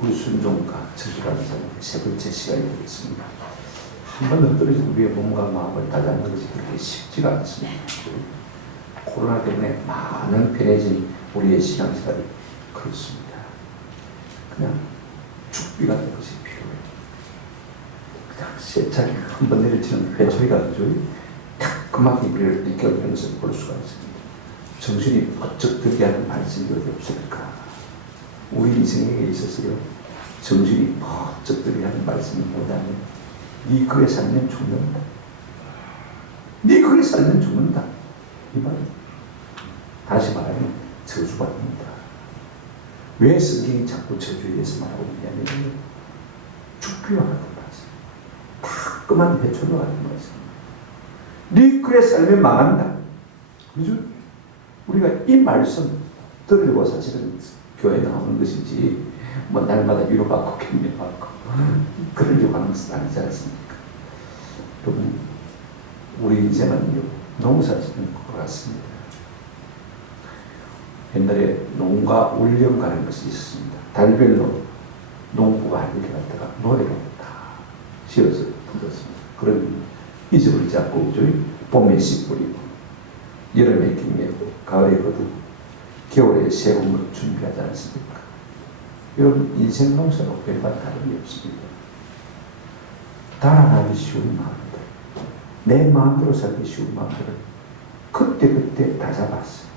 불순종과 저주라는 삶의 세 번째 시간이 되겠습니다. 한번 흩어진 우리의 몸과 마음을 다잡는 것이 그렇게 쉽지가 않습니다. 코로나 때문에 많은 편해진 우리의 신앙생활이 그렇습니다. 그냥 죽비 같은 것이 필요해요. 그냥 세차게 한번 내리치는 회초리가 딱 그만큼 우리를 느껴지는 것을 볼 수가 있습니다. 정신이 번쩍 들게 하는 말씀이 어디 없을까? 우리 인생에 있어서요, 정신이 번쩍 들게 하는 말씀이 뭐냐면, 네 그에 살면 죽는다. 네 그에 살면 죽는다. 이 말이에요. 다시 말하면 저주가 아닙니다. 왜 성경이 자꾸 저주에 대해서 말하고 있냐면, 죽비와 같은 말씀, 따끔한 회초리와 같은 말씀. 네 그에 살면 망한다. 그죠? 우리가 이 말씀 들으려고 사실은 교회에 나오는 것이지, 뭐 날마다 위로받고 격려받고 그러려고 하는 것은 아니지 않습니까? 여러분, 우리 인생은요, 농사짓는 것 같습니다. 옛날에 농가 울령가라는 것이 있었습니다. 달별로 농부가 할 일을 갖다가 노래로 다 지어서 불렀습니다. 그런 이적을 잡고 봄에 씨 뿌리고, 여름에 김내고, 가을에 거두고, 겨울에 세움을 준비하지 않습니까? 여러분, 인생 농사로 별반 다름이 없습니다. 달아나기 쉬운 마음들, 내 마음대로 살기 쉬운 마음들을 그때그때 다잡았어요.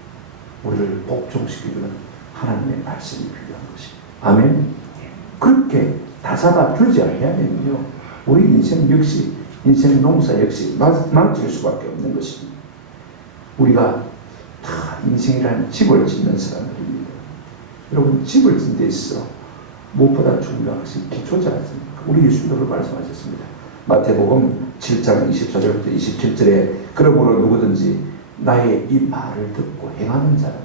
우리를 복종시키는 하나님의 말씀이 필요한 것입니다. 아멘. 그렇게 다잡아 주지 않으면요, 우리 인생 역시, 인생 농사 역시 망칠 수밖에 없는 것입니다. 우리가 다 인생이라는 집을 짓는 사람들입니다. 여러분, 집을 짓는 데 있어 무엇보다 중요한 것이 기초지 않습니까? 우리 예수님도 말씀하셨습니다. 마태복음 7장 24절부터 27절에 그러므로 누구든지 나의 이 말을 듣고 행하는 자는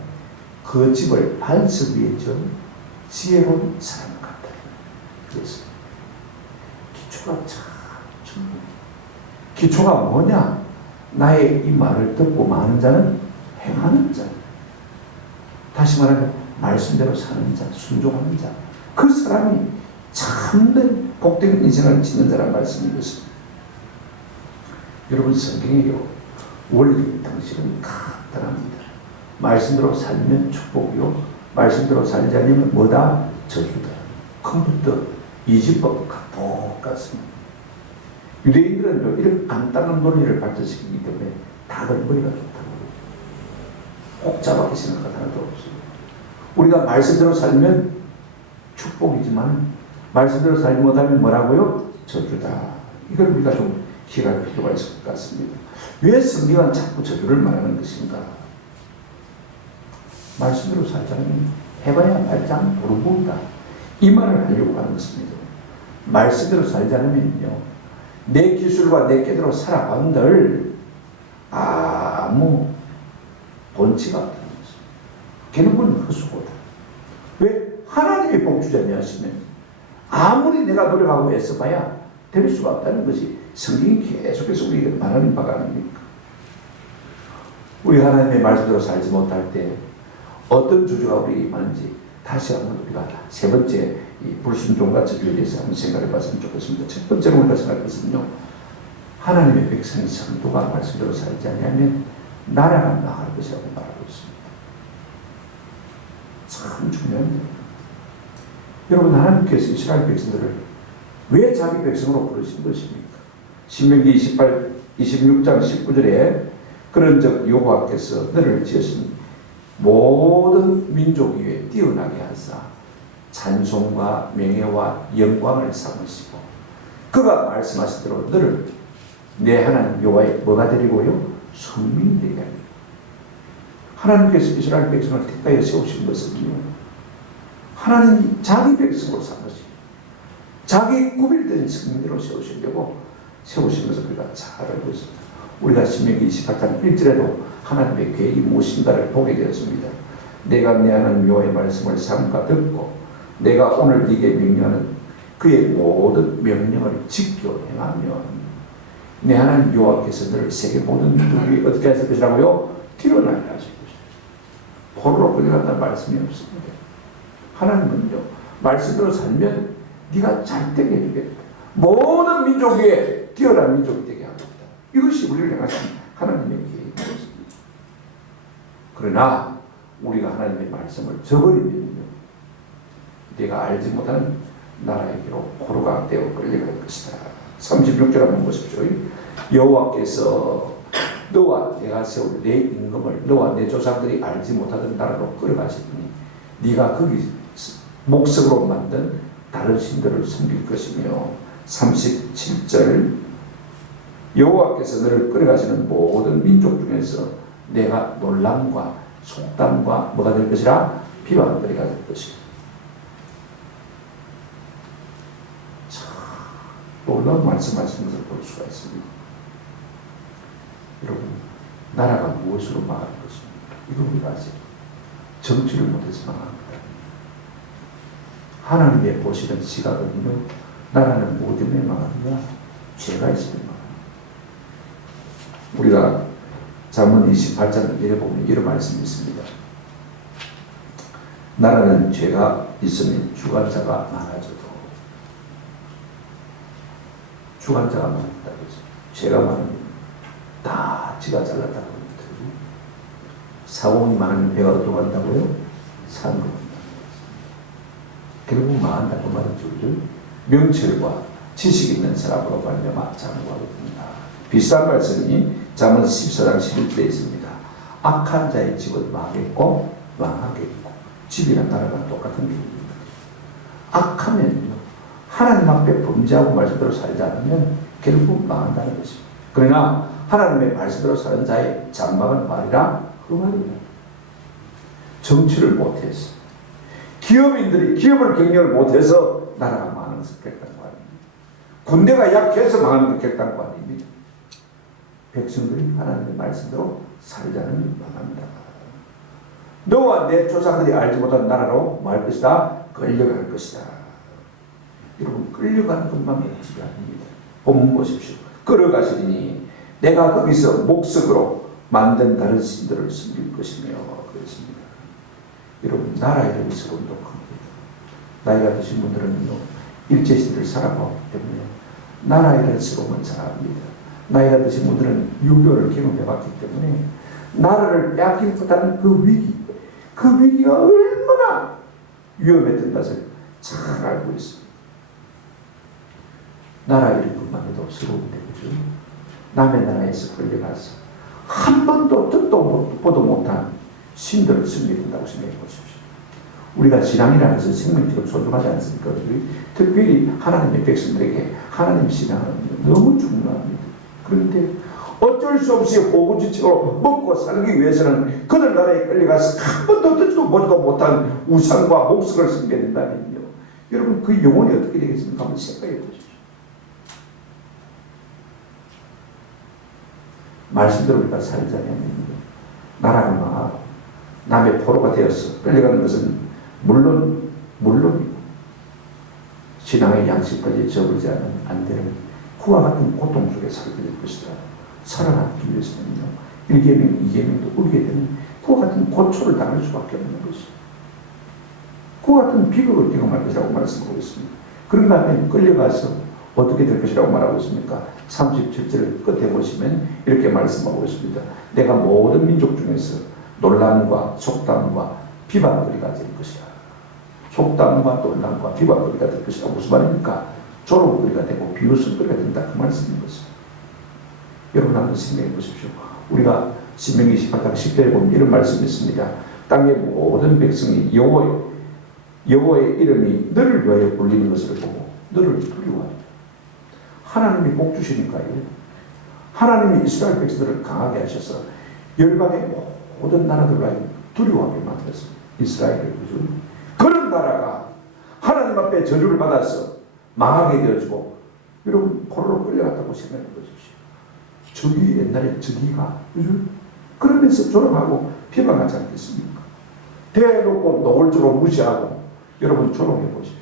그 집을 반석 위에 지은 지혜로운 사람 같다. 그래서 기초가 참 중요해요. 기초가 뭐냐? 나의 이 말을 듣고 마는 자는 행하는 자. 다시 말하면 말씀대로 사는 자, 순종하는 자. 그 사람이 참된 복된 인생을 짓는 자라는 말씀인 것입니다. 여러분, 성경에요, 원리 당신은 간단합니다. 말씀대로 살면 축복이요, 말씀대로 살지 않으면 뭐다? 저주다. 컴퓨터 이집법과 똑같습니다. 유대인들은 이런 간단한 논리를 발전시키기 때문에 다들 머리가 좋다고 복잡하게 생각할 하나도 없습니다. 우리가 말씀대로 살면 축복이지만 말씀대로 살지 못하면 뭐라고요? 저주다. 이걸 우리가 좀 기억할 필요가 있을 것 같습니다. 왜 성경은 자꾸 저주를 말하는 것인가? 말씀대로 살자면 해봐야 말짱 도루묵이다. 이 말을 하려고 하는 것입니다. 말씀대로 살지 않으면요, 내 기술과 내 깨대로 살아간들 아무 본치가 없다는 것입니다. 걔는 헛수고다. 왜? 하나님이 복주자니 하시면 아무리 내가 노력하고 애써봐야 될 수가 없다는 것이 성경이 계속해서 우리에게 말하는 바가 아닙니까? 우리 하나님의 말씀대로 살지 못할 때 어떤 주저가 우리에게 임하는지 다시 한번 우리가 세 번째 이 불순종과 저주에 대해서 한번 생각해 봤으면 좋겠습니다. 첫 번째로 우리가 생각할 것은요, 하나님의 백성이 성도가 말씀대로 살지 않으면 나라가 나갈 것이라고 말하고 있습니다. 참 중요한 일입니다. 여러분, 하나님께서 이스라엘 백성들을 왜 자기 백성으로 부르신 것입니까? 신명기 26장 19절에 그런즉 여호와께서 너를 지으신 모든 민족 위에 뛰어나게 하사 찬송과 명예와 영광을 삼으시고 그가 말씀하신 대로 너를 내 하나님 여호와의 뭐가 되리고요? 성민이 되게 합니다. 하나님께서 이스라엘 백성을 택하여 세우신 것은요, 하나님이 자기 백성으로 삼으시고 자기 구별된 성민으로 세우시려고 세우신 것을 우리가 잘 알고 있습니다. 우리가 신명기 28장 1절에도 하나님의 계획이 무엇인가를 보게 되었습니다. 내가 내 하나님 여호와의 말씀을 삼가 듣고 내가 오늘 네게 명령하는 그의 모든 명령을 지켜 행하면 내 하나님 여호와께서 너를 세계 모든 민족 위에 어떻게 하실 것이라고요? 뛰어나게 하실 것이다. 포로로 끌려간다는 말씀이 없습니다. 하나님은요, 말씀대로 살면 네가 잘 되게 해주겠다. 모든 민족 위에 뛰어난 민족이 되게 하겠다. 이것이 우리를 향하신 하나님의 계획이었습니다. 그러나 우리가 하나님의 말씀을 저버리면요, 내가 알지 못하는 나라에게로 포로가 되어 끌려갈 것이다. 36절 한번 보십시오. 여호와께서 너와 내가 세울 내 임금을 너와 내 조상들이 알지 못하던 나라로 끌어가시더니 네가 거기 목석으로 만든 다른 신들을 섬길 것이며 37절 여호와께서 너를 끌어가시는 모든 민족 중에서 내가 놀람과 속담과 뭐가 될 것이라 비방거리가 될 것이다. 놀라운 말씀하시는 것을 볼 수가 있습니다. 여러분, 나라가 무엇으로 망하는 것입니까? 이거 우리가 아직 정치를 못해서 망합니다. 하나님의 보시는 시각은요, 나라는 뭐 때문에 망하느냐? 죄가 있으면 망합니다. 우리가 잠언 28장을 내려보면 이런 말씀이 있습니다. 나라는 죄가 있으면 주관자가 많아져도 주관자가 많다고 해서 죄가 많으면 다 지가 잘났다고 합니다. 사공이 많으면 배가 어떡한다고요? 산거 결국 망한다고 말했죠. 명철과 지식이 있는 사람으로 말미암아 장구하거든요. 비슷한 말씀이 잠언 14장 11절에 있습니다. 악한 자의 집은 망했고 망하겠고 집이란 나라가 똑같은 얘기입니다. 악하면요, 하나님 앞에 범죄하고 말씀대로 살지 않으면 결국 망한다는 것입니다. 그러나 하나님의 말씀대로 사는 자의 장막은 말이라 그 말입니다. 정치를 못해서 기업인들이 기업을 경영을 못해서 나라가 망하는 것을 결단한 거 아닙니다. 군대가 약해서 망하는 것을 결단한 거 아닙니다. 백성들이 하나님의 말씀대로 살자는 망합니다. 너와 내 조상들이 알지 못한 나라로 뭐 할 것이다? 끌려갈 것이다. 여러분, 끌려가는 것만 문제가 아닙니다. 본문 보십시오. 끌어가시니 내가 거기서 목석으로 만든 다른 신들을 섬길 것이며 그랬습니다. 여러분, 나라 이름이 서론도 큽니다. 나이가 드신 분들은요, 일제시대를 살아봤기 때문에 나라 이름의 서론을 잘 압니다. 나이가 드신 분들은 유교를 경험해봤기 때문에 나라를 빼앗기보다는 그 위기가 얼마나 위험했던 것을 잘 알고 있습니다. 나라 이름만 해도 서러운데, 그죠? 남의 나라에서 끌려가서 한 번도 듣도 보도 못한 신들을 섬긴다고 생각해 보십시오. 우리가 신앙이라는 것은 생명처럼 소중하지 않습니까? 특별히 하나님의 백성들에게 하나님 신앙은 너무 중요합니다. 그런데 어쩔 수 없이 호구지책으로 먹고 살기 위해서는 그들 나라에 끌려가서 한 번도 듣지도 보지도 못한 우상과 목석을 섬겨야 된다면요, 여러분, 그 영혼이 어떻게 되겠습니까? 한번 생각해 보십시오. 말씀대로 우리가 살자면 나라가 망하고 남의 포로가 되어서 끌려가는 것은 물론이고 신앙의 양식까지 저버리지 안 되는 그와 같은 고통 속에 살게 될 것이다. 살아남기 위해서는요, 1계명, 2계명도 울게 되는 그와 같은 고초를 당할 수밖에 없는 것이죠. 그와 같은 비극을 경험할 것이라고 말씀하고 있습니다. 그런 다음에 끌려가서 어떻게 될 것이라고 말하고 있습니까? 37절 끝에 보시면 이렇게 말씀하고 있습니다. 내가 모든 민족 중에서 논란과 속담과 비방거리가 될 것이다. 속담과 논란과 비방거리가 될 것이다. 무슨 말입니까? 조롱거리가 되고 비웃음거리가 된다. 그 말씀인 것입니다. 여러분, 한번 생각해 보십시오. 우리가 신명기 18장 10절에 보면 이런 말씀이 있습니다. 땅의 모든 백성이 여호와의 이름이 너를 위하여 불리는 것을 보고 너를 두려워한다. 하나님이 복 주시니까요. 하나님이 이스라엘 백성들을 강하게 하셔서 열방의 모든 나라들과 두려워하게 만들었습니다. 이스라엘을. 그죠? 그런 나라가 하나님 앞에 저주를 받아서 망하게 되어지고, 여러분, 포로로 끌려갔다고 생각해 보십시오. 저기 옛날에 저기가, 그죠? 그러면서 조롱하고 비방하지 않겠습니까? 대놓고 노골적으로 무시하고, 여러분, 조롱해 보십시오.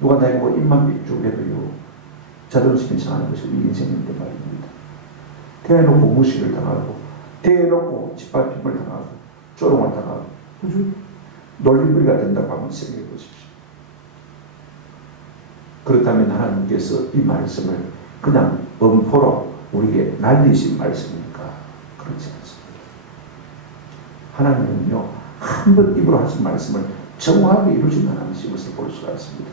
누가 나이고 입만 삐쭉 해도요, 자존심이 상하는 것이 우리 인생인데 말입니다. 대놓고 무시를 당하고, 대놓고 짓밟힘을 당하고, 조롱을 당하고, 그죠? 놀림거리가 된다고 한번 생각해 보십시오. 그렇다면 하나님께서 이 말씀을 그냥 엄포로 우리에게 날리신 말씀입니까? 그렇지 않습니다. 하나님은요, 한 번 입으로 하신 말씀을 정확하게 이루신 하나님이신 것을 볼 수가 있습니다.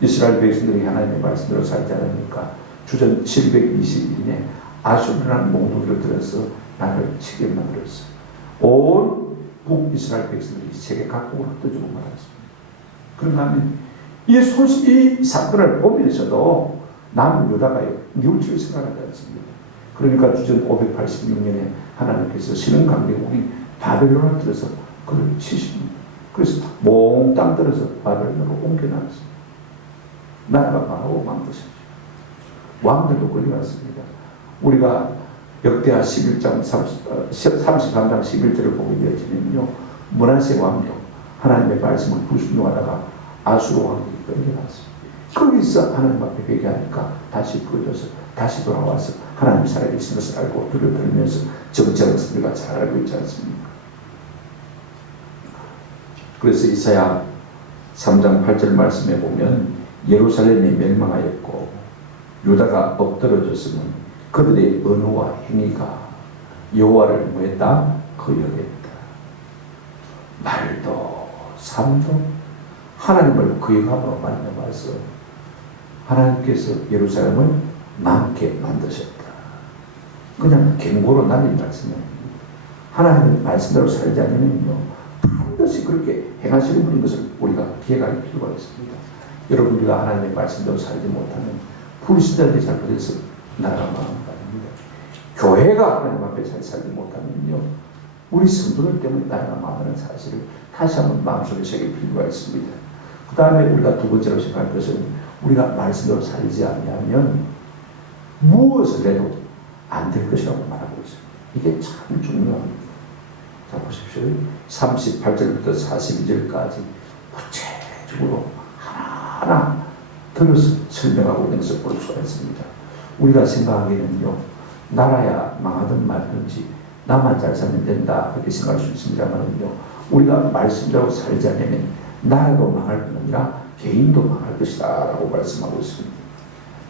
이스라엘 백성들이 하나님의 말씀대로 살지 않으니까 주전 722년에 아수르라는 몽둥이를 들어서 나를 치게 만들었어요. 온 북이스라엘 백성들이 세계 각국으로 흩어지고 말았습니다. 그러면 이 사건을 보면서도 남은 유다가요, 뉘우치게 생각하지 않습니다. 그러니까 주전 586년에 하나님께서 신흥 강대국인 바벨론을 들어서 그를 치십니다. 그래서 몽땅 들어서 바벨론으로 옮겨놨습니다. 나라가 망하고 망쳤습니다. 왕들도 끌려갔습니다. 우리가 역대하 11장 33장 11절을 보게 되어지면요, 므낫세 왕도 하나님의 말씀을 불순종하다가 아수르 왕에게 끌려갔습니다. 거기서 하나님 앞에 회개하니까 다시 거둬서 다시 돌아와서 하나님 살아계신 것을 알고 두려워하면서 정치하는 우리가 잘 알고 있지 않습니까? 그래서 이사야 3장 8절 말씀에 보면 예루살렘이 멸망하였고 유다가 엎드러졌으면 그들의 언어와 행위가 여호와를 뭐했다? 거역했다. 말도 삶도 하나님을 거역함으로 말미암아서 하나님께서 예루살렘을 망게 만드셨다. 그냥 경고로 날린 말씀입니다. 하나님의 말씀대로 살지 않으면요, 반드시 그렇게 행하시는 분인 것을 우리가 기억할 필요가 있습니다. 여러분, 우리가 하나님의 말씀대로 살지 못하면 불신자들이 잘못해서 나라가 망하는 거 아닙니다. 교회가 하나님 앞에 잘 살지 못하면요, 우리 성도들 때문에 나라가 망하는 사실을 다시 한번 마음속에 새길 필요가 있습니다. 그 다음에 우리가 두 번째로 생각할 것은 우리가 말씀대로 살지 않으면 무엇을 해도 안 될 것이라고 말하고 있습니다. 이게 참 중요합니다. 자, 보십시오. 38절부터 42절까지 구체적으로 하나하나 들어서 설명하고 있는 것을 볼 수가 있습니다. 우리가 생각하기에는요, 나라야 망하든 말든지 나만 잘 살면 된다, 그렇게 생각할 수 있습니다만요, 우리가 말씀대로 살지 않으면 나라도 망할 뿐 아니라 개인도 망할 것이다 라고 말씀하고 있습니다.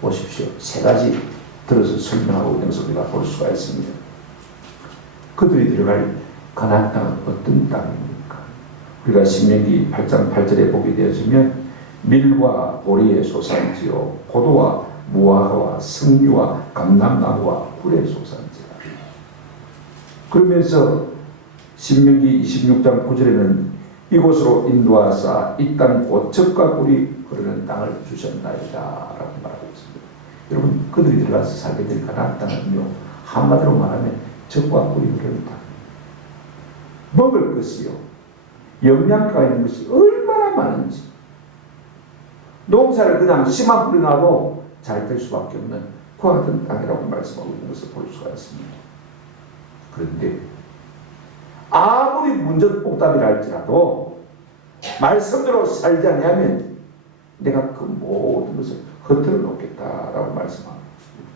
보십시오. 세 가지 들어서 설명하고 있는 것을 우리가 볼 수가 있습니다. 그들이 들어갈 가나안 땅은 어떤 땅입니까? 우리가 신명기 8장 8절에 보게 되어지면 밀과 보리의 소산지요 포도와 무화과와 승류와 감람나무와 꿀의 소산지라. 그러면서 신명기 26장 9절에는 이곳으로 인도하사 이 땅 고척과 꿀이 흐르는 땅을 주셨나이다 라고 말하고 있습니다. 여러분, 그들이 들어가서 살게 될 가나안 땅은요, 한마디로 말하면 젖과 꿀이 흐르는 땅, 먹을 것이요 영양가가 있는 것이 얼마나 많은지, 농사를 그냥 씨만 뿌려놔도 잘 될 수밖에 없는 그와 같은 땅이라고 말씀하고 있는 것을 볼 수가 있습니다. 그런데 아무리 문전복답이라 할지라도 말씀대로 살지 않으면 내가 그 모든 것을 흩어져 놓겠다라고 말씀하고 있습니다.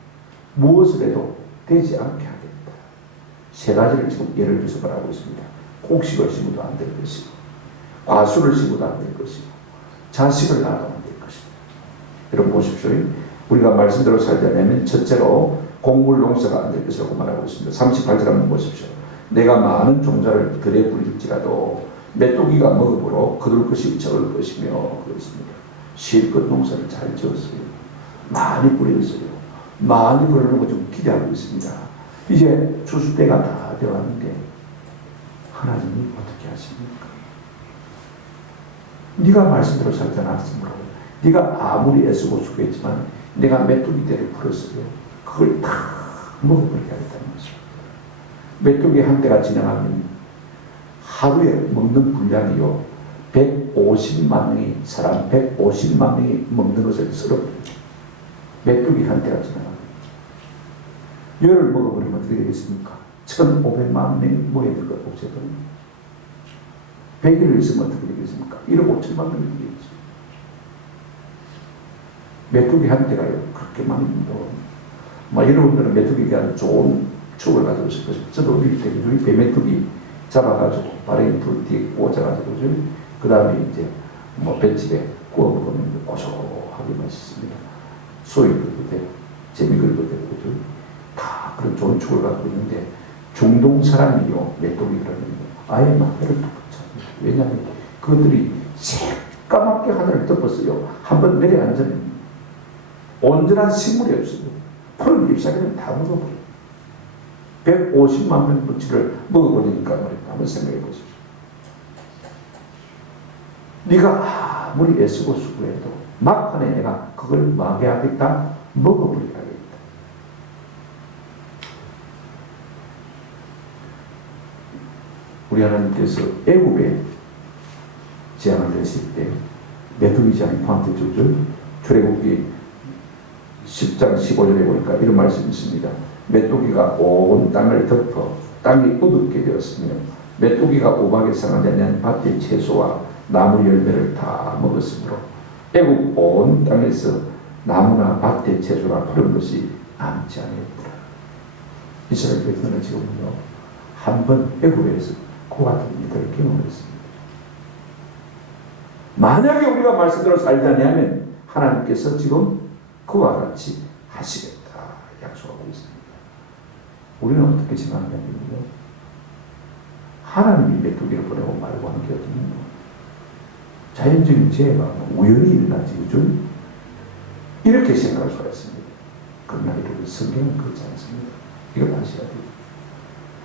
무엇을 해도 되지 않게 하겠다. 세 가지를 지금 예를 들어서 말하고 있습니다. 곡식을 심어도 안 될 것이고, 과수를 심어도 안 될 것이고, 자식을 낳아도 안 될 것이다. 여러분 보십시오. 우리가 말씀대로 살지 않으면 첫째로 곡물 농사가 안 될 것이라고 말하고 있습니다. 38절 한번 보십시오. 내가 많은 종자를 들에 불릴지라도 메뚜기가 먹으므로 거둘 것이 적을 것이며 그렇습니다. 실컷 농사를 잘 지었어요. 많이 뿌렸어요. 많이 그러는 거 좀 기대하고 있습니다. 이제 추수 때가 다 되었는데 하나님이 어떻게 하십니까? 네가 말씀대로 살지 않았으므로 네가 아무리 애쓰고 수고했지만 내가 메뚜기 떼를 풀었어요. 그걸 다 먹어버리게 하겠다는 거죠. 메뚜기 한 때가 지나가면 하루에 먹는 분량이요 150만 명이, 사람 150만 명이 먹는 것을 썰어버립니다. 메뚜기 한 때가 지나가면 열을 먹어버리면 어떻게 되겠습니까? 1,500만 명이 모여야 될 것 없애버립니다. 100일을 있으면 어떻게 되겠습니까? 1억 5천만 명이 되겠죠. 메뚜기 한 때가요 그렇게 많이 먹어. 여러분들은 메뚜기에 대한 좋은 추억을 가지고 있을 것입니다. 저도 어릴 때 우리 배메뚜기 잡아가지고 발에 불 뒤에 꽂아가지고 그 다음에 이제 뭐 뱃집에 구워 먹으면 고소하게 맛있습니다. 소위 긁어도 되고 재미 긁어도 되고 다 그런 좋은 축을 갖고 있는데 중동 사람이요 메뚜기라는 아예 마음대로 덮었잖아요. 왜냐하면 그것들이 새까맣게 하늘을 덮었어요. 한번 내려앉으면 온전한 식물이 없어요. 풀을 잎사귀는 다 먹어버려요. 150만 명 부치를 먹어버리니까 말이에요. 한번 생각해 보십시오. 네가 아무리 애쓰고 수고해도 막판에 내가 그걸 마개하겠다, 먹어버리겠다. 우리 하나님께서 애굽에 재앙을 내실 때 메뚜기 재앙이 누구한테 주죠? 출애굽기 10장 15절에 보니까 이런 말씀이 있습니다. 메뚜기가 온 땅을 덮어 땅이 어둡게 되었으며 메뚜기가 우박에 상하지 않는 밭의 채소와 나무 열매를 다 먹었으므로 애굽 온 땅에서 나무나 밭의 채소나 푸른 것이 남지 않았더라. 이스라엘 백성은 지금은요 한번 애굽에서 그와 같은 일들을 경험했습니다. 만약에 우리가 말씀대로 살지 않으면 하나님께서 지금 그와 같이 하시겠다 약속하고 있습니다. 우리는 어떻게 생각하냐면요 하나님이 메뚜기를 보내고 말고 하는 게 어떻습니까? 자연적인 재해가 우연히 일어나지 그죠? 이렇게 생각할 수가 있습니다. 그러나 이렇게 성경은 그렇지 않습니다. 이걸 아셔야 돼요.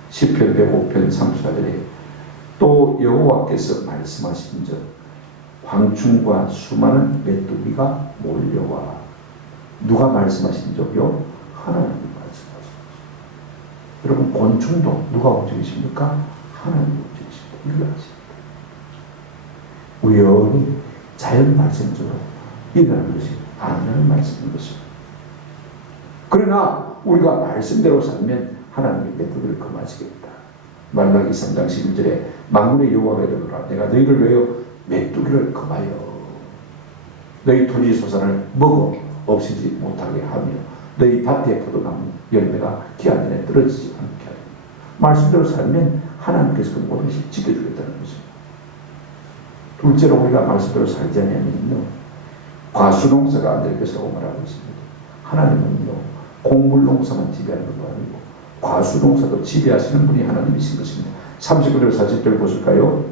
시편 105편 34절에 또 여호와께서 말씀하신즉 광충과 수많은 메뚜기가 몰려와. 누가 말씀하신 적이요? 하나님이 말씀하신 적. 여러분 곤충도 누가 움직이십니까? 하나님이 움직이십니다. 이걸 아십니다. 우연히 자연 발생적으로 일어나는 것이 아니라는 말씀인 것입니다. 그러나 우리가 말씀대로 살면 하나님이 메뚜기를 금하시겠다. 말라기 3장 11절에 만군의 여호와가 이르노라 내가 너희를 위하여 메뚜기를 금하여 너희 토지 소산을 먹어 없애지 못하게 하며 너희 밭의 포도나무 열매가 기한 전에 떨어지지 않게 하며 말씀대로 살면 하나님께서 그 모든 것을 지켜주겠다는 것입니다. 둘째로 우리가 말씀대로 살지 않으면요 과수농사가 안 될 것이라고 말하고 있습니다. 하나님은요 곡물농사만 지배하는 것도 아니고 과수농사도 지배하시는 분이 하나님이신 것입니다. 39절 40절 보실까요?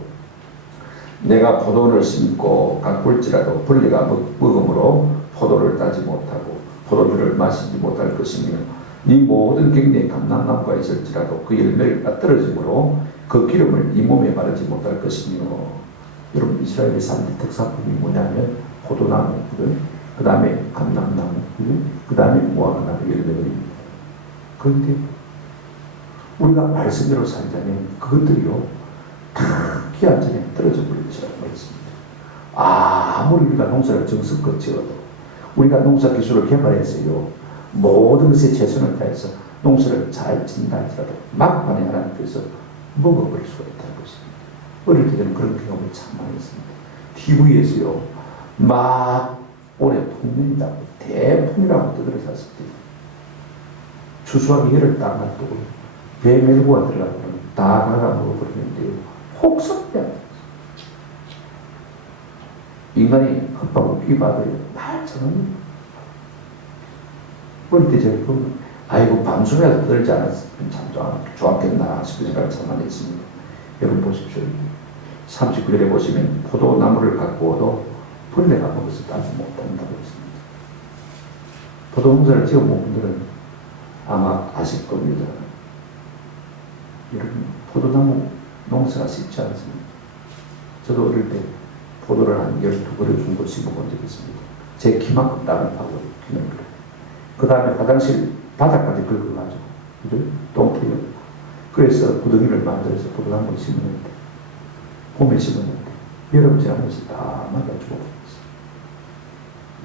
내가 포도를 심고 가꿀지라도 벌레가 먹음으로 포도를 따지 못하고 포도주를 마시지 못할 것이며 네 모든 갱내에 감람나무가 있을지라도 그 열매가 떨어지므로 그 기름을 네 몸에 바르지 못할 것이며. 여러분 이스라엘의 산지 특산품이 뭐냐면 포도나무, 그 다음에 감람나무, 그 다음에 무화과나무 열매들입니다. 그런데 우리가 말씀대로 살자면 그것들이요 다 기한 전에 떨어져 버리지라고 했습니다. 아무리 우리가 농사를 정성껏 지어도 우리가 농사 기술을 개발해서요 모든 것에 최선을 다해서 농사를 잘 짓는다 할지라도 막판에 하나님께서 먹어버릴 수가 있다는 것입니다. 어릴 때 저는 그런 경험을 참 많이 했습니다. TV에서요 막 올해 풍년이라고 대풍이라고 떠들어섰을 때 추수하기 열을 딱 놔두고 배 메고 와 들어가면 다 가가 먹어버리는데요 혹석대야 인간이 헛바고 귀받아요 말처럼. 어릴 때 제가 보면 아이고 밤송이라도 떠들지 않았으면 참 좋았겠나 싶은 생각을 참 많이 했습니다. 여러분 보십시오. 39절에 보시면 포도나무를 갖고도 벌레가 먹어서 따지 못한다고 했습니다. 포도농사를 지어본 분들은 아마 아실 겁니다. 여러분 포도나무 농사가 쉽지 않습니다. 저도 어릴 때 포도를 한 12그루 정도 심어본 적이 있습니다. 제 키만큼 땅을 파고 키는 거예요. 그 다음에 화장실 바닥까지 긁어가지고 똥풀려 그래서 구덩이를 만들어서 포도나무를 심었는데 봄에 심었는데 여름 지나면서 다 맞아 죽어버렸어요.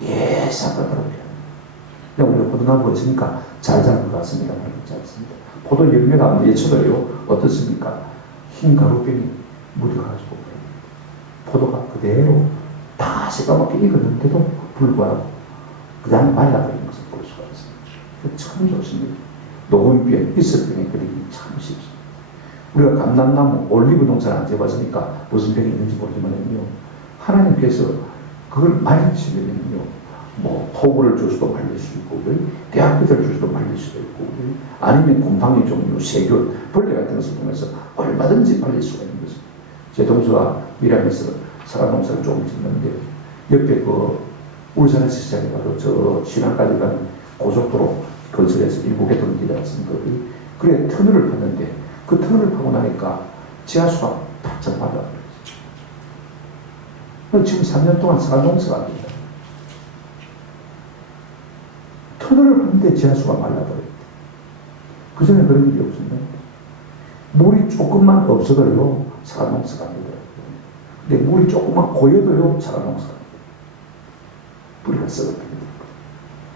예사가다로 피합니다. 우리가 포도나무가 있으니까 잘 자란 것 같습니다. 그렇지 않습니다. 포도 열매가 예쳐도요 어떻습니까? 흰 가루병이 묻어가지고 포도가 그대로 다 새까맣게 익었는데도 불구하고 그 다음에 말라버린 것을 볼 수가 있습니다. 참 좋습니다. 녹음병, 이슬병에 그리기 참 쉽습니다. 우리가 감람나무, 올리브 농사를 안 지어봤으니까 무슨 병이 있는지 모르지만요. 하나님께서 그걸 말리시면요. 뭐 토구를 줄 수도 말릴 수 있고, 대학교를 줄 수도 말릴 수도 있고, 아니면 곰팡이 종류, 세균, 벌레 같은 것을 통해서 얼마든지 말릴 수가 있는 거죠. 제 동서가 밀양에서 사과 농사를 조금 짓는데 옆에 그 울산에서 시작해 가지고 저 신안까지 가는 고속도로 건설해서 일부 개통기다 같습니다. 그래 터널을 팠는데 그 터널을 파고 나니까 지하수가 바짝 말라버렸죠. 지금 3년 동안 사과 농사가 안 된다. 터널을 팠는데 지하수가 말라버렸다. 그 전에 그런 일이 없었는데 물이 조금만 없어도요 사과 농사가 안 되더라고요. 근데 물이 조금만 고여도요 사과 농사가 안 돼요. 뿌리가 썩어버립니다.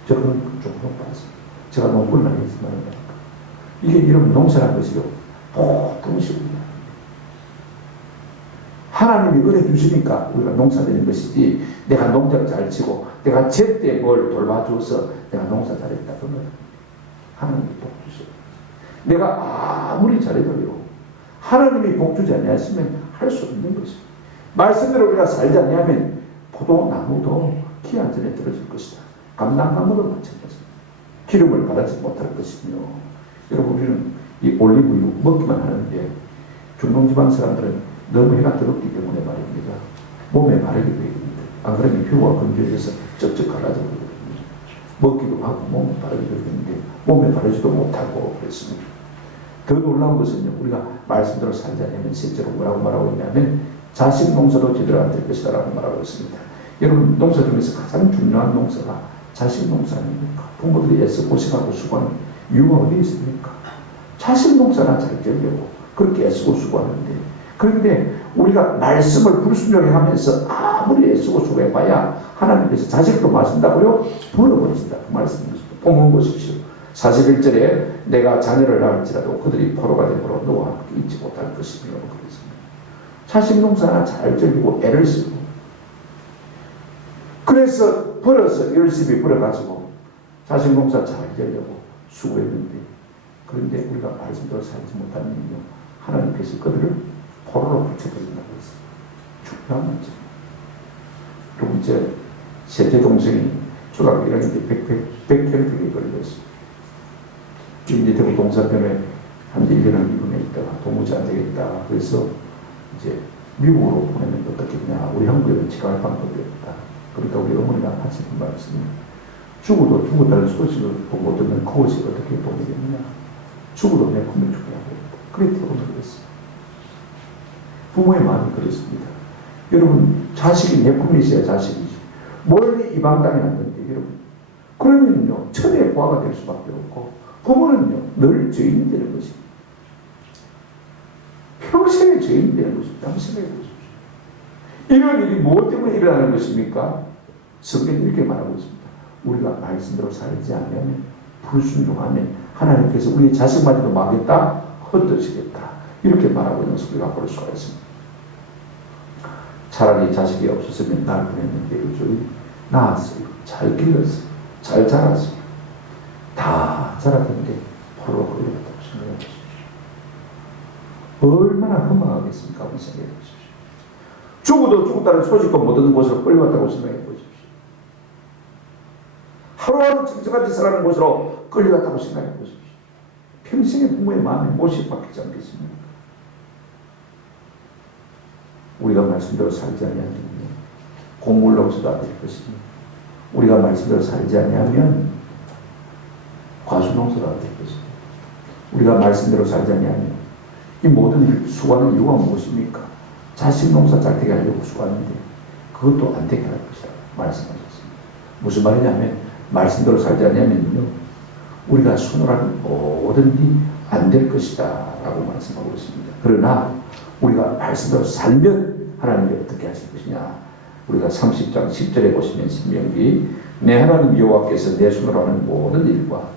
저는 좀 봤습니다. 제가 농부를 많이 했지만 이게 이런 농사라는 것이요 보통 쉽습니다. 하나님이 은혜 주시니까 우리가 농사되는 것이지 내가 농사를 잘 치고 내가 제때 뭘 돌봐줘서 내가 농사 잘했다 그러면 하나님이 복 주셔요. 내가 아무리 잘해도요 하나님이 복 주지 아니하시면 할 수 없는 것이죠. 말씀대로 우리가 살지 아니하면 포도나무도 기한 전에 떨어질 것이다. 감람나무도 마찬가지입니다. 기름을 받지 못할 것이며 여러분 우리는 이 올리브유 먹기만 하는데 중동지방 사람들은 너무 해가 뜨겁기 때문에 말입니다. 몸에 바르게 되어 있습니다. 안 그러면 피부가 건조해서 쩍쩍 갈라져 버리거든요. 먹기도 하고 몸에 바르게 되어 있는데 몸에 바르지도 못하고 그랬습니다. 더 놀라운 것은요. 우리가 말씀대로 살지 않으면 실제로 뭐라고 말하고 있냐면 자식 농사도 제대로 안 될 것이다 라고 말하고 있습니다. 여러분 농사 중에서 가장 중요한 농사가 자식 농사 아닙니까? 부모들이 애써 고생하고 수고하는 이유가 어디 있습니까? 자식 농사나 잘 되려고 그렇게 애쓰고 수고하는데 그런데 우리가 말씀을 불순종해 하면서 아무리 애쓰고 수고해봐야 하나님께서 자식도 마신다고요? 불어버리신다. 그 말씀입니다. 본문 보십시오. 41절에 내가 자녀를 낳을지라도 그들이 포로가 되므로 너와 함께 있지 못할 것이며 그랬습니다. 자식 농사나 잘 즐기고 애를 쓰고 그래서 벌어서 열심히 벌어가지고 자식 농사 잘 되려고 수고했는데 그런데 우리가 말씀대로 살지 못하는 이유 하나님께서 그들을 포로로 붙여버린다고 했어요. 중요한 문제. 그리고 이제 셋째 동생이 초등학교 1학년 때 백혈병에 걸렸어요. 지금 이제 대구 동사병에 한 1년을 입원해 있다가 도무지 안 되겠다. 그래서 이제 미국으로 보내면 어떻겠냐. 우리 한국에는 치료할 방법이 없다. 그러니까 우리 어머니가 하신 말씀이 죽어도 죽었다는 소식을 못 듣는 그것이 어떻게 보내겠느냐. 죽어도 내 품에 죽게 하겠다. 그래 태어나 그랬어요. 부모의 마음이 그렇습니다. 여러분 자식이 내 품에 있어야 자식이지. 멀리 이방 땅에 왔는데 여러분 그러면요 천의 과가 될 수밖에 없고 부모는요 늘 죄인이 되는 것입니다. 평생의 죄인이 되는 것입니다. 한번 생각해 보십시오. 이런 일이 무엇 때문에 일어나는 것입니까? 성경이 이렇게 말하고 있습니다. 우리가 말씀대로 살지 않으면 불순종하면 하나님께서 우리 자식마저도 막겠다, 헛되시겠다 이렇게 말하고 있는 소리가 볼 수가 있습니다. 차라리 자식이 없었으면 날 보냈는데 저희 낳았어요. 잘 길렀어요. 잘 자랐어요. 다 자랐는데 포로로 끌려갔다고 생각해 보십시오. 얼마나 허망하겠습니까? 한번 생각해 보십시오. 죽어도 죽었다는 소식도 못 듣는 곳으로 끌려갔다고 생각해 보십시오. 하루하루 짐승같이 살아가는 곳으로 끌려갔다고 생각해 보십시오. 평생의 부모의 마음이 못이 바뀌지 않겠습니까? 우리가 말씀대로 살지 아니하면 곡물농사도 안 될 것입니다. 우리가 말씀대로 살지 아니하면 과수농사도 안 될 것입니다. 우리가 말씀대로 살지 아니하면 이 모든 일 수고하는 이유가 무엇입니까? 자식 농사 잘 되게 하려고 수고하는데 그것도 안 되게 할 것이라 말씀하셨습니다. 무슨 말이냐면 말씀대로 살지 않으면요 우리가 손으로 하는 모든 일이 안 될 것이다 라고 말씀하고 있습니다. 그러나 우리가 말씀대로 살면 하나님이 어떻게 하실 것이냐. 우리가 30장 10절에 보시면 신명기 내 하나님 여호와께서 내 손으로 하는 모든 일과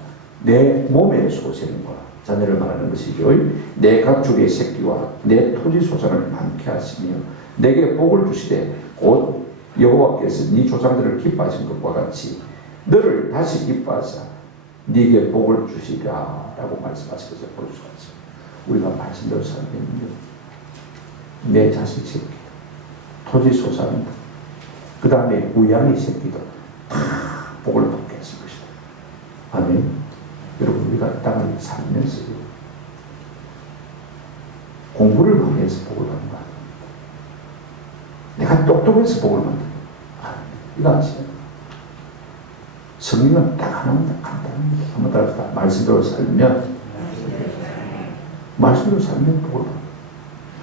내 몸의 소생과 자녀를 말하는 것이죠. 내 가축의 새끼와 내 토지 소산을 많게 하시며 내게 복을 주시되 곧 여호와께서 네 조상들을 기뻐하신 것과 같이 너를 다시 기뻐하사 네게 복을 주시라 라고 말씀하신 것을 볼 수가 있습니다. 우리가 말씀대로 살면요, 내 자식 새끼, 토지 소산이다, 그 다음에 우양이 새끼도 다 복을 받게 했을 것이다. 아멘. 여러분, 우리가 이 땅을 살면서 공부를 많이 해서 복을 받는 거 아닙니다. 내가 똑똑해서 복을 받는 거 아닙니다. 이거 아시죠? 성경은 딱 하나입니다. 간단합니다. 한번 따라서 말씀대로 살면 복을 받는,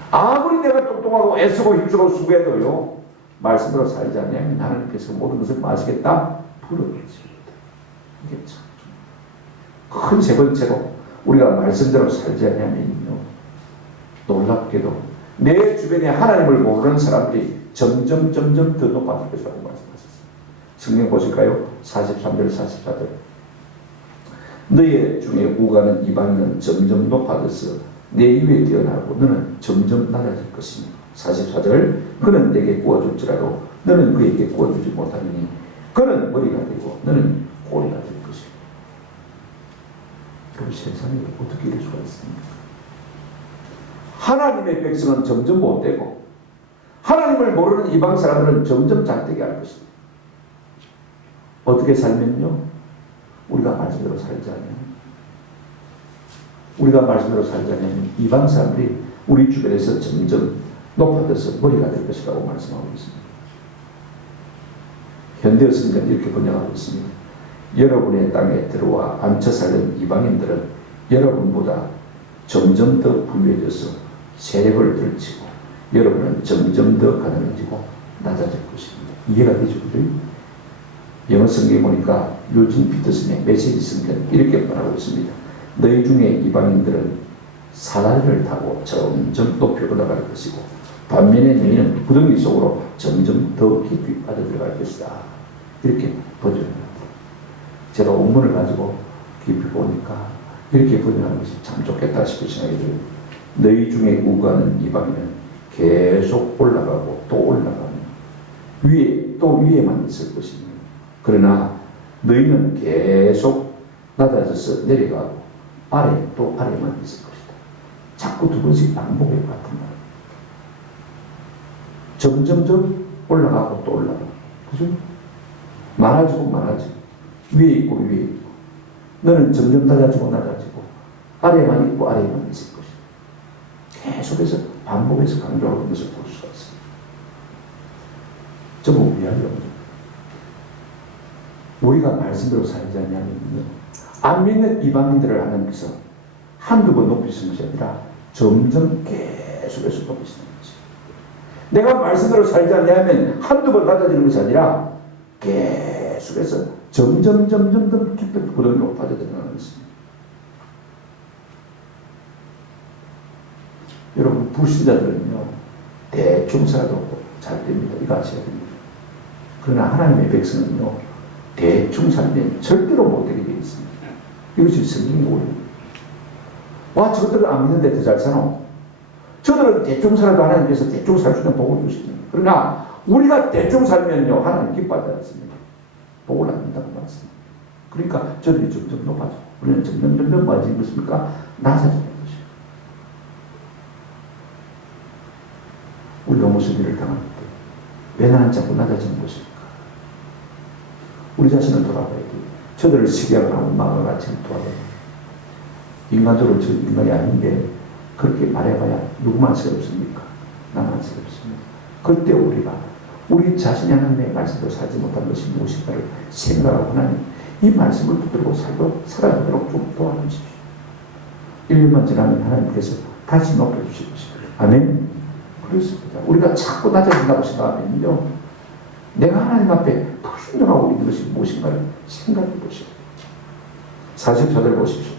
아무리 내가 똑똑하고 애쓰고 힘쓰고 수고해도요, 말씀대로 살지 않으면 하나님께서 모든 것을 마시겠다 풀어주십니다. 이게 참 큰 세 번째로, 우리가 말씀대로 살지 않으면요, 놀랍게도 내 주변에 하나님을 모르는 사람들이 점점 더 높아질 것이라고 말씀하셨습니다. 성경 보실까요? 43절 44절. 너희 중에 우가는 이방인은 점점 높아져서 내 위에 뛰어나고 너는 점점 낮아질 것이며, 44절. 그는 내게 구워줄지라도 너는 그에게 구워주지 못하니 그는 머리가 되고 너는 꼬리가 될 것이며. 그 세상에 어떻게 이럴 수가 있습니까? 하나님의 백성은 점점 못되고 하나님을 모르는 이방 사람들은 점점 잘되게 할 것입니다. 어떻게 살면요? 우리가 말씀대로 살지 않으면 이방 사람들이 우리 주변에서 점점 높아져서 머리가 될 것이라고 말씀하고 있습니다. 현대 성경은 이렇게 번역하고 있습니다. 여러분의 땅에 들어와 앉혀 사는 이방인들은 여러분보다 점점 더 부유해져서 세력을 들치고 여러분은 점점 더 가난해지고 낮아질 것입니다. 이해가 되죠? 그죠? 영어 성경에 보니까 요진 피터슨의 메시지 성경은 이렇게 말하고 있습니다. 너희 중에 이방인들은 사다리를 타고 점점 높이 올라갈 것이고 반면에 너희는 구덩이 속으로 점점 더 깊이 빠져들어갈 것이다. 이렇게 번역합니다. 제가 원문을 가지고 깊이 보니까 이렇게 번역하는 것이 참 좋겠다 싶은 생각이 들어요. 너희 중에 우가는 이방인은 계속 올라가고 또 올라가며 위에만 있을 것입니다. 그러나 너희는 계속 낮아져서 내려가고 또 아래만 있을 것이다. 자꾸 두 번씩 반복해 같은 말. 점점 올라가고 또 올라가고, 그죠? 많아지고 위에 있고 너는 점점 낮아지고 아래만 있고 아래만 있을 것이다. 계속해서 반복해서 강조하는 것을 볼 수가 있습니다. 저거 위하여 우리가 말씀대로 살지 않냐면요, 안 믿는 이방인들을 하나님께서 한두 번 높이시는 것이 아니라 점점 계속해서 높이시는 것이. 내가 말씀대로 살지 않냐면 한두 번 낮아지는 것이 아니라 계속해서 점점 더 깊은 구덩이로 빠져들어가는 것입니다. 여러분, 불신자들은요, 대충 살아도 잘 됩니다. 이거 아셔야 됩니다. 그러나 하나님의 백성은요, 대충 살면 절대로 못되게 되어 있습니다. 이것이 성경의 오류입니다. 와, 저들은 안 믿는데 더 잘 사노? 저들은 대충 살아도 하나님께서 대충 살 수 있는 복을 주십니다. 그러나 우리가 대충 살면요, 하나님 기뻐하지 않습니다. 복을 안 준다고 말씀입니다. 그러니까 저들이 점점 높아지고 우리는 점점 뭐하는 것입니까? 낮아지는 것이죠. 우리가 무슨 일을 당할 때 왜 나는 자꾸 낮아지는 것입니까? 우리 자신을 돌아봐야 돼요. 저들을 시기하거나 원망하거나 같이 돌아봐야 돼요. 인간적으로 저 인간이 아닌데 그렇게 말해봐야 누구만 새롭습니까? 나만 새롭습니다. 그때 우리가 우리 자신이 하나님의 말씀대로 살지 못한 것이 무엇인가를 생각하고 하나님, 이 말씀을 붙들고 살아가도록 좀 도와주십시오. 1년만 지나면 하나님께서 다시 높여주실 것입니다. 아멘. 그렇습니다. 우리가 자꾸 낮아진다고 생각하면요, 내가 하나님 앞에 불순종하고 있는 것이 무엇인가를 생각해 보십시오. 44절 보십시오.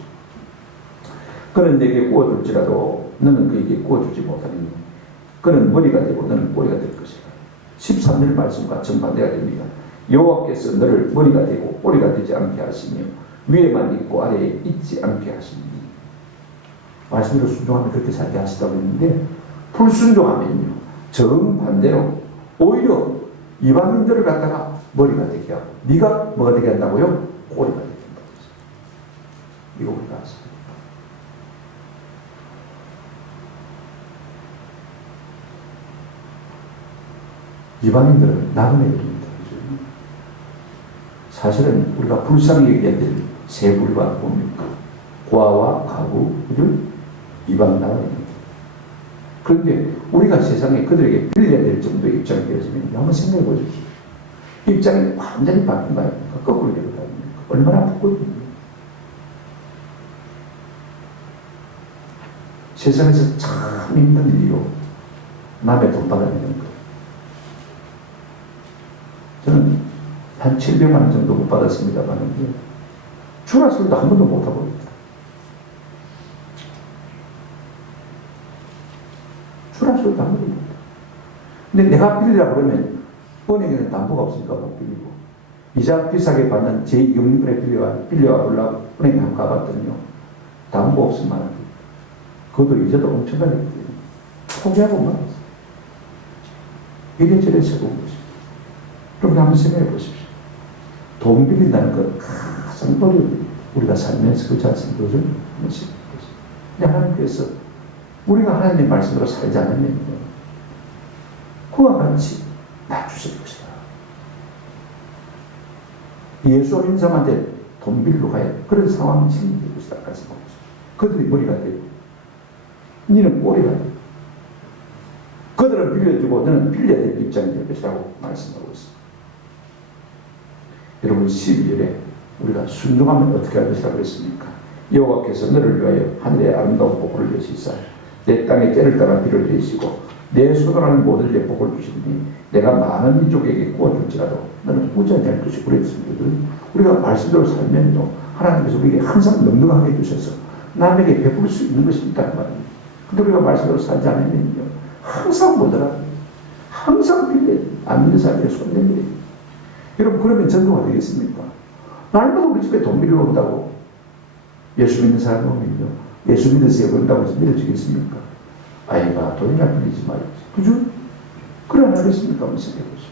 그는 내게 구워줄지라도 너는 그에게 구워주지 못하니 그는 머리가 되고 너는 꼬리가 될 것이다. 13절 말씀과 정반대가 됩니다. 여호와께서 너를 머리가 되고 꼬리가 되지 않게 하시며 위에만 있고 아래에 있지 않게 하시니. 말씀대로 순종하면 그렇게 살게 하시다고 했는데, 불순종하면요, 정반대로 오히려 이방인들을 갖다가 머리가 되게 하고 네가 뭐가 되게 한다고요? 꼬리가 되게 한다고 했어요. 이거 우리가 아십니다. 이방인들은 나그네가 됩니다. 사실은 우리가 불쌍히 여겨야 될 세 부류가 뭡니까? 고아와 가구, 그죠? 이방 나그네입니다. 그런데 우리가 세상에 그들에게 빌려야 될 정도의 입장이 되어지면 한번 생각해 보십시오. 입장이 완전히 바뀐 거 아닙니까? 거꾸로 되는 거 아닙니까? 얼마나 바꾸거든요. 세상에서 참 힘든 일이요. 남의 돈 받아내는 거. 저는 한 700만 원 정도 못 받았습니다만, 주라술도 한 번도 못 하고 있다. 주라술도 한 번도 못 해. 근데 내가 빌리라고 그러면, 은행에는 담보가 없으니까 못 빌리고, 이자 비싸게 받는 제2금융권에 빌려가려고 은행에 한번 가봤더니요, 담보 없으면 안 돼. 그것도 이자도 엄청나게 돼요. 포기하고 말았어요. 이래저래 세고 온 것입니다. 그럼 한번 생각해 보십시오. 돈 빌린다는 것 가장 어려운 우리가 살면서 그렇지 않습니까? 한번 생각해 보십시오. 하나님께서 우리가 하나님의 말씀으로 살지 않으면 그와 같이 낮추실 것이다. 예수 믿는 사람한테 돈 빌리러 가야 그런 상황이 생길 것이다. 그들이 머리가 되고 너는 꼬리가 되고 그들은 빌려주고 너는 빌려야 될 입장이 될 것이라고 말씀하고 있습니다. 여러분 12절에 우리가 순종하면 어떻게 할 것이라고 했습니까? 여호와께서 너를 위하여 하늘의 아름다운 복을 내시사 내 땅에 때를 따라 비를 내시고 내 손으로 하는 모든 내 복을 주시니 내가 많은 민족에게 구워줄지라도 너는 무지하게 할 것이 그랬습니다. 우리가 말씀대로 살면요 하나님께서 우리에게 항상 넉넉하게 해주셔서 남에게 베풀 수 있는 것이 있다는 말입니다. 근데 우리가 말씀대로 살지 않으면요 항상 모자랍니다. 항상 빌려 안 믿는 사람에게 손 내밀어요. 여러분 그러면 전도가 되겠습니까? 날마다 우리 집에 돈 빌려 온다고 예수 믿는 사람이 오면요 예수 믿으세요 그런다고 해서 믿어지겠습니까? 아이가 돈이나 빌리지 말지. 그죠? 그래 안 하겠습니까? 한번 생각해 보십시오.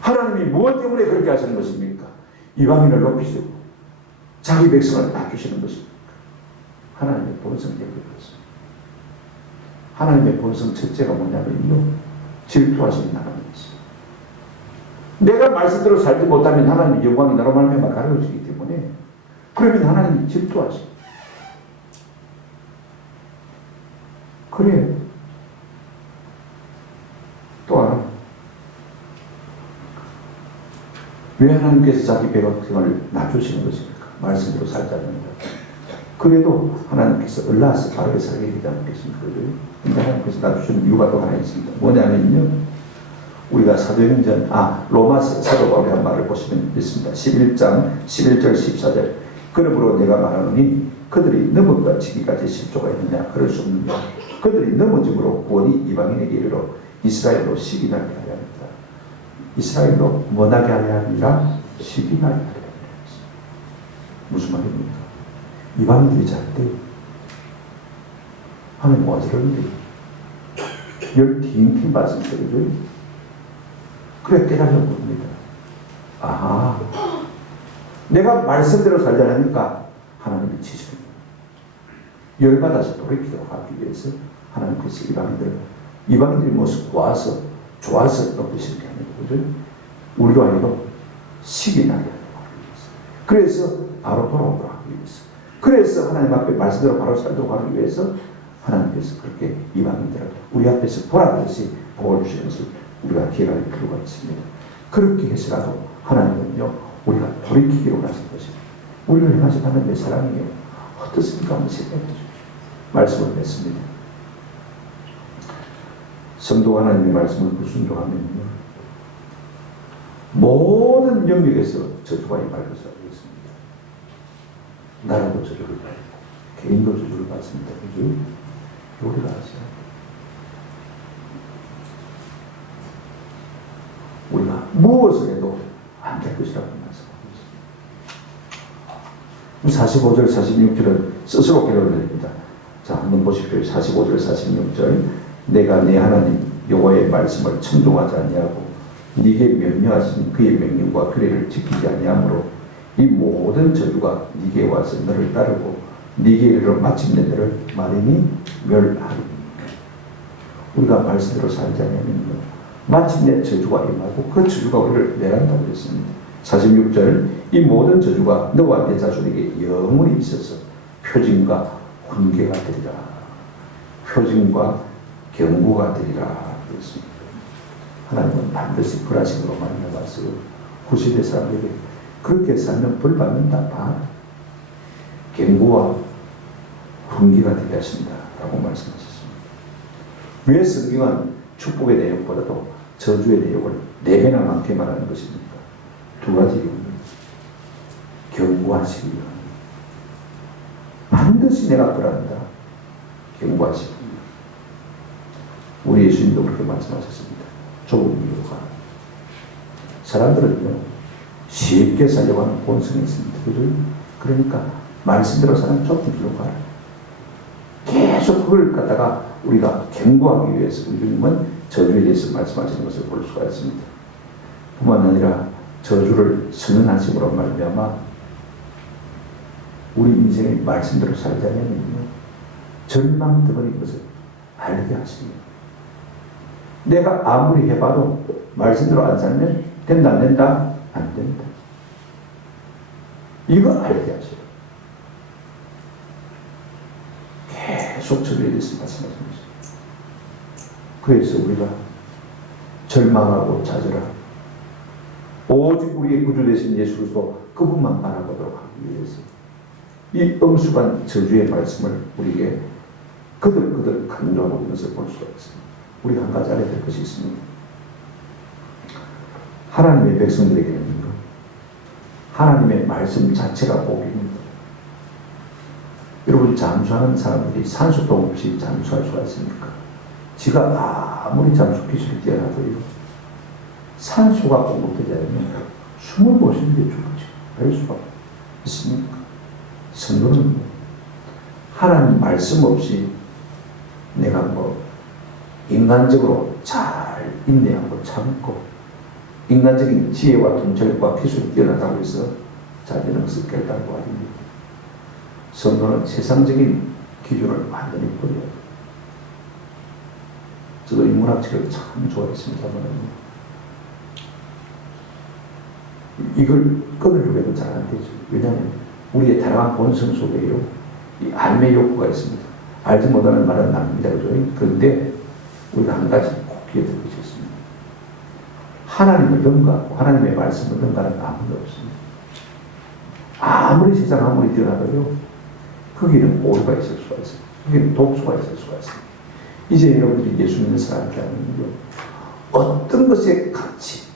하나님이 무엇 때문에 그렇게 하시는 것입니까? 이방인을 높이시고 자기 백성을 낮추시는 것입니까? 하나님의 본성 때문에 그렇습니다. 하나님의 본성 첫째가 뭐냐면요 질투하시는 하나님이십니다. 내가 말씀대로 살지 못하면 하나님의 영광이 나로 말미암아 가려지기 때문에 그러면 하나님이 질투하십니다. 그래요. 또 하나 왜 하나님께서 자기 백성을 낮추시는 것입니까? 말씀대로 살지 않는다. 그래도 하나님께서 얼라서 바르게 살게 되지 않겠습니까? 그런데 하나님께서 낮추시는 이유가 또 하나 있습니다. 뭐냐면요 우리가 사도행전 로마서 사도 바울의 한 말을 보시면 있습니다. 11장 11절 14절 그러므로 내가 말하노니 그들이 넘어가 치기까지 실조가 있느냐 그럴 수 없느냐 그들이 넘어짐으로 구원이 이방인에게 이르러 이스라엘로 시기나게 하려 합니다. 이스라엘로 뭐나게 하려 합니다. 시기나게 하려 합니다. 무슨 말입니까? 이방인들이 잘 때 하나님 와저러는데 열 팅팅 받습니다. 그죠? 그래 깨달으려고 합니다. 아하 내가 말씀대로 살지 않으니까 하나님이 치시는 열받아서 돌이키도록 하기 위해서 하나님께서 이방인들의 모습 보아서 좋아서 높이시는 게 아니고 그죠? 우리로 하여금 시기 나게 하려고 하기 위해서 그래서 바로 돌아오도록 하기 위해서 그래서 하나님 앞에 말씀대로 바로 살도록 하기 위해서 하나님께서 그렇게 이방인들을 우리 앞에서 보라듯이 복을 주시는 것을 우리가 기억할 필요가 있습니다. 그렇게 해서라도 하나님은요 우리가 돌이키기로 하신 것입니다. 우리를 향하신 하나님의 사랑이요 어떻습니까? 한번 생각해 주십시오. 말씀을 맺습니다. 성도 하나님의 말씀을 불순종하면요 모든 영역에서 저주가 임할 것을 알겠습니다. 나라도 저주를 받고 개인도 저주를 받습니다. 그죠? 우리가 아세요. 우리가 무엇을 해도 안 될 것이라고 말씀하고 있습니다. 45절 46절은 스스로 깨달아 드립니다. 자, 한번 보십시오. 45절 46절 내가 내 하나님 여호와의 말씀을 청종하지 아니하고 네게 명령하신 그의 명령과 규례를 지키지 아니하므로 이 모든 저주가 네게 와서 너를 따르고 네게 이르러 마침내 너를 마리니 멸하리니. 우리가 말씀대로 살자면요, 마침내 저주가 임하고 그 저주가 우리를 내란다고 했습니다. 46절, 이 모든 저주가 너와 내 자손에게 영원히 있어서 표징과 훈계가 되리라. 표징과 경고가 되리라 그랬습니다. 하나님은 반드시 불하심으로 만나봐서 구시대 사람에게 그렇게 살면 벌 받는다. 봐. 경고와 훈계가 되게 하신다 라고 말씀하셨습니다. 왜 성경은 축복의 내용보다도 저주의 내용을 4배나 많게 말하는 것입니까? 두 가지 이유입니다. 경고하시기 위함. 반드시 내가 벌한다. 경고하시기 위함. 우리 예수님도 그렇게 말씀하셨습니다. 좁은 이유가 사람들은요, 쉽게 살려고 하는 본성이 있습니다. 그러니까 말씀대로 사는 좁은 이유가 계속 그걸 갖다가 우리가 경고하기 위해서 우리 주님은 저주에 대해서 말씀하시는 것을 볼 수가 있습니다. 뿐만 아니라 저주를 선언하심으로 말미암아 우리 인생의 말씀대로 살자면 절망덩어리인 것을 알게 하십니다. 내가 아무리 해봐도 말씀대로 안 살면 된다 안 된다? 안 된다. 이거 알게 하셔요. 계속 저주에 대해서 말씀하십니다. 그래서 우리가 절망하고 좌절하고 오직 우리의 구주 되신 예수 그리스도 그분만 바라보도록 하기 위해서 이 엄숙한 저주의 말씀을 우리에게 그들 강조하고 있는 것을 볼 수가 있습니다. 우리가 한 가지 알아야 될 것이 있습니다. 하나님의 백성들에게는 하나님의 말씀 자체가 복입니다. 여러분, 잠수하는 사람들이 산소통 없이 잠수할 수가 있습니까? 지가 아무리 잠수 기술이 뛰어나도요, 산소가 공급되지 않으면 숨을 못 쉬는데 죽지. 알 수가 있습니까? 성도는 하나님 말씀 없이 내가 인간적으로 잘 인내하고 참고 인간적인 지혜와 통찰과 기술이 뛰어나다고 해서 잘 되는 것을 깨달고 아닙니다. 성도는 세상적인 기준을 완전히 버려야 돼요. 저도 인문학책을 참 좋아했습니다만 이걸 끊으려고 해도 잘 안 되죠. 왜냐하면 우리의 다양한 본성 속에요, 이 알매 욕구가 있습니다. 알지 못하는 말은 납니다. 그런데 우리가 한 가지 꼭 기억할 것이 있습니다. 하나님을 능가하고 하나님의 말씀을 능가하는 아무도 없습니다. 아무리 세상 아무리 뛰어나도요, 거기는 오류가 있을 수가 있어요. 거기는 독소가 있을 수가 있어요. 이제 여러분들이 예수 믿는 사람들은요, 어떤 것의 가치,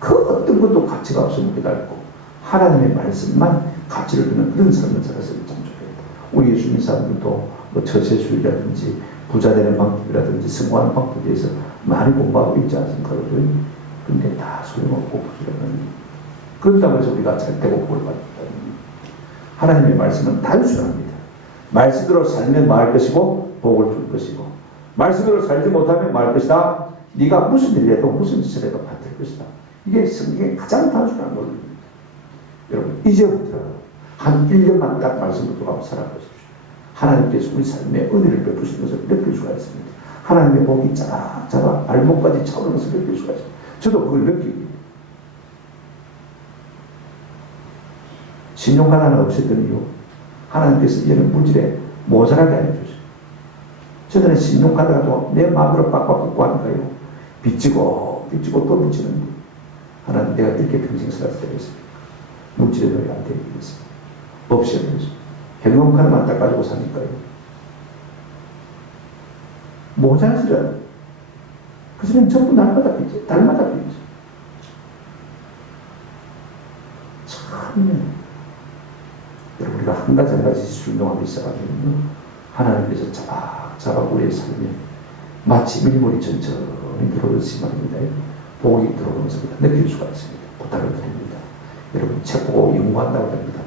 그 어떤 것도 가치가 없음을 깨닫고 하나님의 말씀만 가치를 두는 그런 삶을 살았으면 참 좋겠다. 우리 예수 믿는 사람들도 처세술이라든지 부자 되는 방법이라든지 성공하는 방법에 대해서 많이 공부하고 있지 않습니까? 그런데 다 소용없고 부족하는, 그런다고 해서 우리가 잘되고 복을 받는다. 하나님의 말씀은 단순합니다. 말씀대로 살면 말할 것이고 복을 줄 것이고, 말씀대로 살지 못하면 말할 것이다. 네가 무슨 일을 해도 무슨 짓을 해도 받을 것이다. 이게 성경의 가장 단순한 논리입니다. 여러분, 이제부터 한 1년만 딱 말씀 붙들고 살아보십시오. 하나님께서 우리 삶에 은혜를 베푸신 것을 느낄 수가 있습니다. 하나님의 복이 짜라 발목까지 차오르는 것을 느낄 수가 있습니다. 저도 그걸 느낍니다. 신용카드는 없었던 이유, 하나님께서 이제는 물질에 모자라게 해주셔요. 저들은 신용카드가 내 마음으로 빡빡 꽂고 하니까요, 빚지고 또 빚지는데, 하나님 내가 이렇게 평생 살아서 되겠습니까? 물질의 노래 안 되겠습니까? 없이 되겠습니까? 현금카드만 딱 가지고 사니까요, 모자라시라. 그 소리는 전부 날마다 빚지, 달마다 빚지. 참, 여러분, 우리가 한 가지 순종하기 시작하면요, 하나님께서 자박 우리의 삶에 마치 밀물이 천천히 들어오듯이 말입니다. 복이 들어오는 것을 느낄 수가 있습니다. 부탁을 드립니다. 여러분, 책 보고 연구한다고 합니다.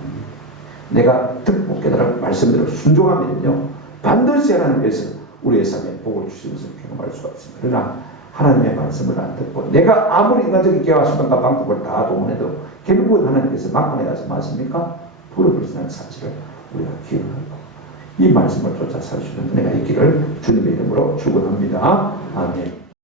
내가 듣고 깨달아 말씀대로 순종하면요, 반드시 하나님께서 우리의 삶에 복을 주시는 것을 경험할 수가 있습니다. 그러나 하나님의 말씀을 안 듣고 내가 아무리 인간적인 계와 수단과 방법을 다 동원해도 결국은 하나님께서 막판에 가서 마십니까? 불어버리는 사실을 우리가 기억하고, 이 말씀을 쫓아 살 수 있는 은혜가 있기를 주님의 이름으로 축원합니다. 아멘.